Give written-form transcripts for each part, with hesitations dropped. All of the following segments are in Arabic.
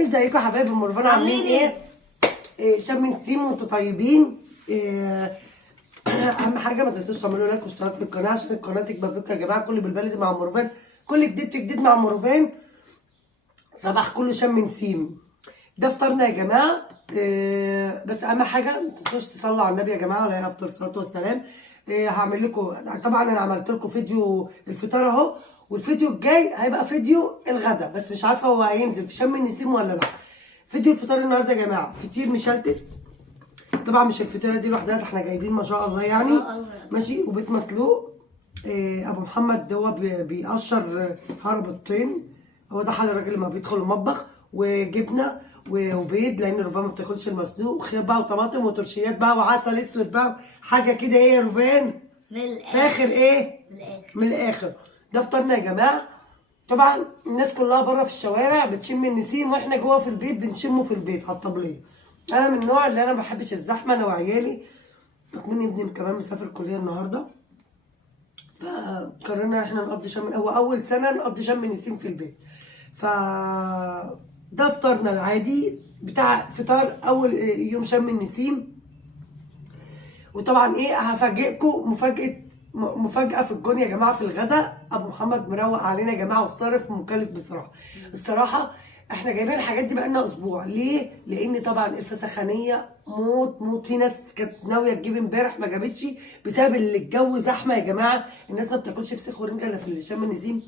ازيكم يا حبايب المرفان عاملين ايه؟ شم نسيم وانتوا طيبين. اهم حاجه ما تنسوش تعملوا لايك واشتراك في القناه عشان القناه تكبر بيكم يا جماعه. كل بالبلدي مع مرفان، كل جديد في جديد مع مرفان. صباح كله شم نسيم. ده فطارنا يا جماعه. بس اهم حاجه ما تنسوش تصلوا على النبي يا جماعه عليه افضل الصلاه والسلام. هعمل لكم طبعا، انا عملت لكم فيديو الفطار اهو، والفيديو الجاي هيبقى فيديو الغدا، بس مش عارفه هو هينزل في شم النسيم ولا لا. فيديو الفطار النهارده يا جماعه فطير مشلتت. طبعا مش الفطيره دي لوحدها، ده احنا جايبين ما شاء الله يعني ماشي، وبيت مسلوق. ابو محمد ده هو بيقشر هربطتين، هو ده حل الراجل اللي ما بيدخل المطبخ. وجبنه وبيض لان رفان ما بتاكلش المسلوق، وخيار بقى وطماطم وترشيات بقى وعسل اسود بقى، حاجه كده. ايه يا رفان؟ فاخر ايه؟ من الاخر. ده فطارنا يا جماعه. طبعا الناس كلها بره في الشوارع بتشم النسيم، واحنا جوه في البيت بنشمه في البيت على الطبليه. انا من النوع اللي انا ما بحبش الزحمه، انا وعيالي. مني ابني كمان مسافر الكليه النهارده، فقررنا ان احنا نقضي هو اول سنه نقضي شم نسيم في البيت. ف ده فطارنا العادي بتاع فطار اول يوم شم النسيم. وطبعا ايه، هفاجئكم مفاجأة في الجون يا جماعة. في الغدا ابو محمد مروق علينا يا جماعة، والصارف مكلف بصراحة. الصراحة احنا جايبين الحاجات دي بقالنا اسبوع. ليه؟ لان طبعا الفسخانية موت موت. في ناس كانت ناوية تجيب امبارح ما جابتش بسبب اللي الجو زحمة يا جماعة. الناس ما بتاكلش فسيخ ورنجة الا في شم النسيم.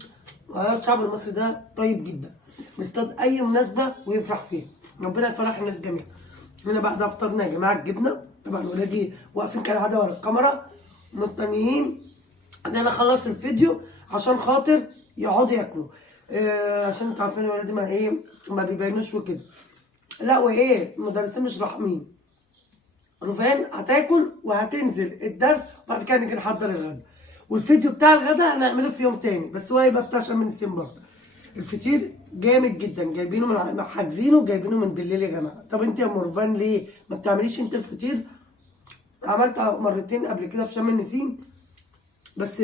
الشعب المصري ده طيب جدا، بيصطاد اي مناسبة ويفرح فيها. ربنا يفرح الناس جميعا. هنا بقى ده فطارنا يا جماعة. الجبنة طبعا ولادي واقفين كالعاده ورا الكاميرا مستنيين ان انا اخلص الفيديو عشان خاطر يقعدوا ياكلوا. عشان انتوا عارفين ولادي ما بيبينوش وكده. لا وايه، المدرسين مش رحمين. رفان هتاكل وهتنزل الدرس، وبعد كده نيجي نحضر الغدا. والفيديو بتاع الغدا هنعمله في يوم تاني، بس هو هيبقى بتاع شم النسيم برضه. الفطير جامد جدا، جايبينه من حاجزينه، جايبينه من بالليل يا جماعه. طب انت يا مرفان ليه ما بتعمليش انت الفطير؟ عملت مرتين قبل كده في شم النسيم، بس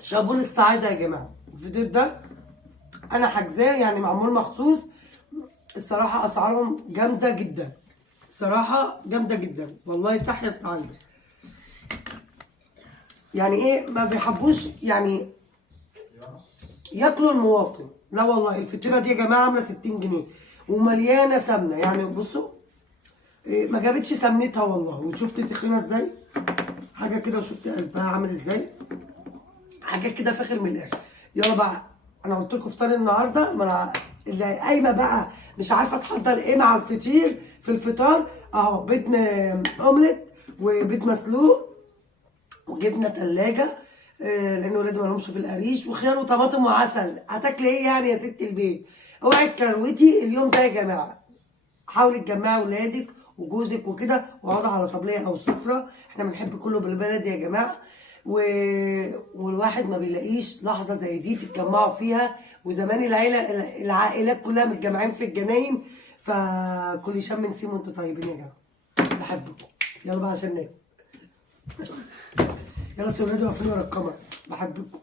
شابون السعاده يا جماعه. الفطير ده انا حاجزاه يعني معمول مخصوص. الصراحه اسعارهم جامده جدا، صراحه جامده جدا والله. تحيا السعاده. يعني ايه ما بيحبوش يعني ياكلوا المواطن. لا والله الفطيره دي يا جماعه عامله 60 جنيه ومليانه سمنه. يعني بصوا ما جابتش سمنتها والله. وشفت تخينه ازاي، حاجه كده. وشفت قلبها عامل ازاي، حاجه كده فاخر من الاخر. يلا بقى، انا قلت لكم فطار النهارده. ما انا اللي قايمه بقى مش عارفه تحضر ايه مع الفطير. في الفطار اهو بيض اومليت وبيض مسلوق وجبنه تلاجه، لان ولادي ما لهمش في القريش، وخيار وطماطم وعسل. هتاكلي ايه يعني يا ست البيت؟ اوعي تكروتي اليوم ده يا جماعه. حاولي تجمعي ولادك وجوزك وكده واقعدوا على طبليه او سفره. احنا بنحب كله بالبلد يا جماعه. والواحد ما بيلاقيش لحظه زي دي تتجمعوا فيها. وزمان العائلات كلها متجمعين في الجناين. فكل شم نسيم وانتوا طيبين يا جماعه. بحبكم. يلا بقى عشان ناكل. يلا سيب ولادي واقفين ورا الكاميرا. بحبكم.